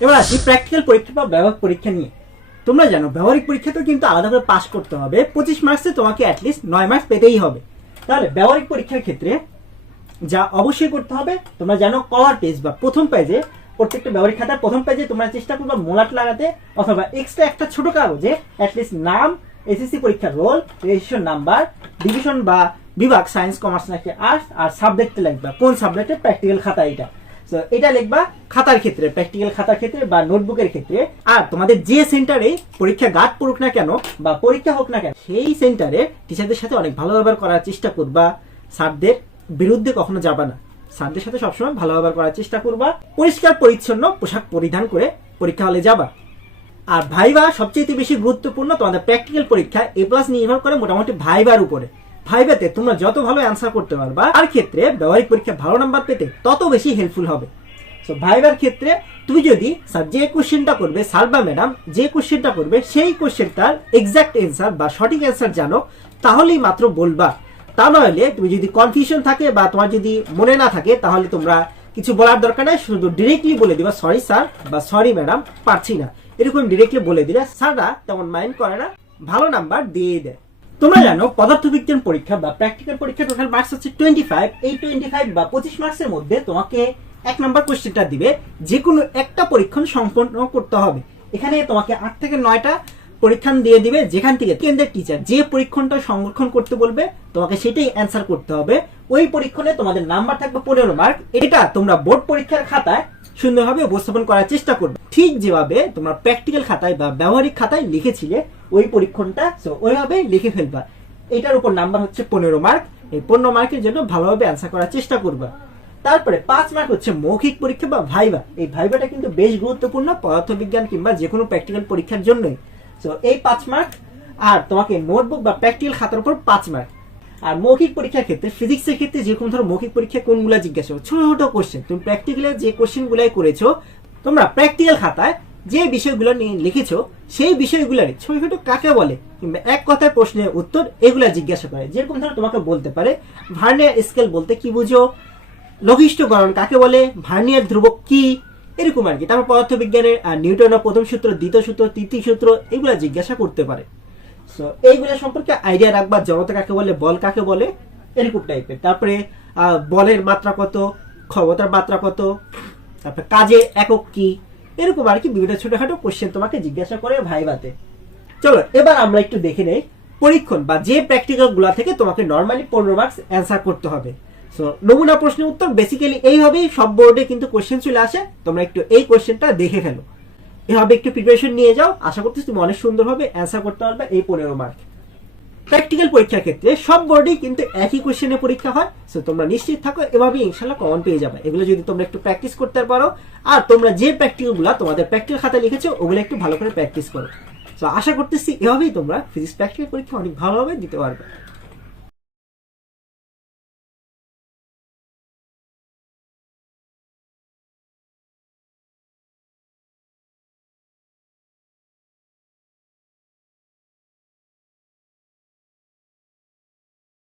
এবার আসি প্র্যাকটিক্যাল পরীক্ষা বা ব্যবহারিক পরীক্ষা নিয়ে। তোমরা জানো, ব্যবহারিক পরীক্ষাতেও কিন্তু আলাদা করে পাস করতে হবে। পঁচিশ মার্কসে তোমাকে অ্যাটলিস্ট নয় মার্কস পেতেই হবে। তাহলে ব্যবহারিক পরীক্ষার ক্ষেত্রে যা অবশ্যই করতে হবে, তোমরা জানো কভার পেজ বা প্রথম পেজে প্রত্যেকটা ব্যবহারিক খাতার প্রথম পেজে তোমরা চেষ্টা করবে মোলাট লাগাতে অথবা এক্সট্রা একটা ছোট কাগজে অ্যাটলিস্ট নাম এসএসসি পরীক্ষার রোল রেজিস্ট্রেশন নাম্বার ডিভিশন বা বিভাগ সায়েন্স কমার্স নাকি আর্টস আর সাবজেক্টে লাগবে কোন সাবজেক্টে প্র্যাকটিক্যাল খাতা এটা এটা লিখবা খাতার ক্ষেত্রে প্র্যাকটিক্যাল খাতার ক্ষেত্রে বা নোটবুকের ক্ষেত্রে। আর তোমাদের যে সেন্টারে পরীক্ষা গার্ড পড়ুক না কেন বা পরীক্ষা হোক না কেন, সেই সেন্টারে টিচারদের সাথে অনেক ভালো ব্যবহার করার চেষ্টা করবা। স্যারদের বিরুদ্ধে কখনো যাবা না। স্যারদের সাথে সবসময় ভালো ব্যবহার করার চেষ্টা করবা। পরিষ্কার, পরিচ্ছন্ন পোশাক পরিধান করে পরীক্ষা হলে যাবা। আর ভাইবা সবচেয়ে বেশি গুরুত্বপূর্ণ তোমাদের প্র্যাকটিক্যাল পরীক্ষা এ প্লাস নির্ভর করে মোটামুটি ভাইবার উপরে। ভাইবাতে তোমরা যত ভালো অ্যান্সার করতে পারবা আর ক্ষেত্রে ব্যবহারিক পরীক্ষা ভালো নাম্বার পেতে তত বেশি হেল্পফুল হবে। সো ভাইবার ক্ষেত্রে তুমি যদি স্যার যে কোশ্চেনটা করবে স্যার বা ম্যাডাম যে কোশ্চেনটা করবে, সেই কোশ্চেনটার এক্সাক্ট অ্যান্সার বা সঠিক অ্যান্সার জানো, তাহলেই মাত্র বলবা। তা নইলে তুমি যদি কনফিউশন থাকে বা তোমার যদি মনে না থাকে, তাহলে তোমরা কিছু বলার দরকার নেই, শুধু ডিরেক্টলি বলে দিবা সরি স্যার বা সরি ম্যাডাম পারছি না। এরকম ডিরেক্টলি বলে দিলে স্যাররা তেমন মাইন্ড করে না, ভালো নাম্বার দিয়ে দেয়। তোমরা জানো পদার্থবিজ্ঞান পরীক্ষা বা প্র্যাকটিক্যাল পরীক্ষা টোটাল মার্কস হচ্ছে টোয়েন্টি ফাইভ এই টোয়েন্টি ফাইভ বা পঁচিশ মার্কসের মধ্যে তোমাকে এক নাম্বার কোশ্চেনটা দিবে। যে কোনো একটা পরীক্ষণ সম্পন্ন করতে হবে। এখানে তোমাকে আট থেকে নয়টা পরীক্ষণ দিয়ে দিবে। যেখান থেকে কেন্দ্রের টিচার যে পরীক্ষণটা সংরক্ষণ করতে বলবে, তোমাকে সেটাই অ্যান্সার করতে হবে। ওই পরীক্ষণে তোমাদের নাম্বার থাকবে পনেরো মার্ক এটা তোমরা বোর্ড পরীক্ষার খাতায় সুন্দরভাবে উপস্থাপন করার চেষ্টা করবে। ঠিক যেভাবে তোমরা প্র্যাকটিক্যাল খাতায় বা ব্যবহারিক খাতায় লিখেছিলে ওই পরীক্ষণটা ওইভাবে লিখে ফেলবা। এটার উপর নাম্বার হচ্ছে পনেরো মার্ক এই পনেরো মার্কের জন্য ভালোভাবে অ্যান্সার করার চেষ্টা করবা। তারপরে পাঁচ মার্ক হচ্ছে মৌখিক পরীক্ষা বা ভাইবা। এই ভাইবাটা কিন্তু বেশ গুরুত্বপূর্ণ পদার্থবিজ্ঞান কিংবা যে কোনো প্র্যাকটিক্যাল পরীক্ষার জন্যই। তো এই পাঁচ মার্ক আর তোমাকে নোটবুক বা প্র্যাকটিক্যাল খাতার উপর পাঁচ মার্ক আর মৌখিক পরীক্ষার ক্ষেত্রে ফিজিক্সের ক্ষেত্রে যে কোনো ধরো মৌখিক পরীক্ষা কোনগুলো জিজ্ঞাসা ছোট ছোট কোশ্চেন তুমি প্র্যাকটিক্যালে যে কোশ্চেন গুলাই করেছ, তোমরা প্র্যাকটিক্যাল খাতায় যে বিষয়গুলো নিয়ে লিখেছো, সেই বিষয়গুলোরই ছোট ছোট কাকে বলে কিংবা এক কথায় প্রশ্নের উত্তর এগুলা জিজ্ঞাসা করে। যেরকম ধরো তোমাকে বলতে পারে, ভার্নিয়ার স্কেল বলতে কি বুঝো? লঘিষ্ঠকরণ কাকে বলে? ভার্নিয়ার ধ্রুবক কি? এরকম আর কি। তারপর পদার্থবিজ্ঞানের নিউটনের প্রথম সূত্র, দ্বিতীয় সূত্র, তৃতীয় সূত্র, এগুলা জিজ্ঞাসা করতে পারে। সো এইগুলো সম্পর্কে আইডিয়া রাখবা, জড়তা কাকে বলে, বল কাকে বলে, এরকম টাইপের তারপরে বলের মাত্রা কত, ক্ষমতার মাত্রা কত, তারপরে কাজের একক কি এরকম আর কি বিভিন্ন ছোটখাটো কোশ্চেন তোমাকে জিজ্ঞাসা করে ভাইভাতে চলো, এবার আমরা একটু দেখে নেই পরীক্ষণ বা যে প্র্যাকটিক্যালগুলা থেকে তোমাকে নর্মালি পনেরো মার্কস অ্যান্সার করতে হবে। সো নমুনা প্রশ্নের উত্তর বেসিক্যালি এইভাবেই সব বোর্ডে কিন্তু কোশ্চেন চলে আসে। তোমরা একটু এই কোশ্চেনটা দেখে ফেলো। এভাবে একটু প্রিপারেশন নিয়ে যাও। আশা করতেছি তুমি অনেক সুন্দরভাবে অ্যান্সার করতে পারবে এই পনেরো মার্ক প্র্যাকটিক্যাল পরীক্ষার ক্ষেত্রে সব বোর্ডেই কিন্তু একই কোশ্চেনে পরীক্ষা হয়। সো তোমরা নিশ্চিত থাকো এভাবে ইনশাল্লাহ কমন পেয়ে যাবে। এগুলো যদি তোমরা একটু প্র্যাকটিস করতে পারো, আর তোমরা যে প্র্যাকটিক্যালগুলো তোমাদের প্র্যাকটিক্যাল খাতায় লিখেছো, ওগুলো একটু ভালো করে প্র্যাকটিস করো। তো আশা করতেছি এভাবেই তোমরা ফিজিক্স প্র্যাকটিক্যাল পরীক্ষা অনেক ভালোভাবে দিতে পারবে।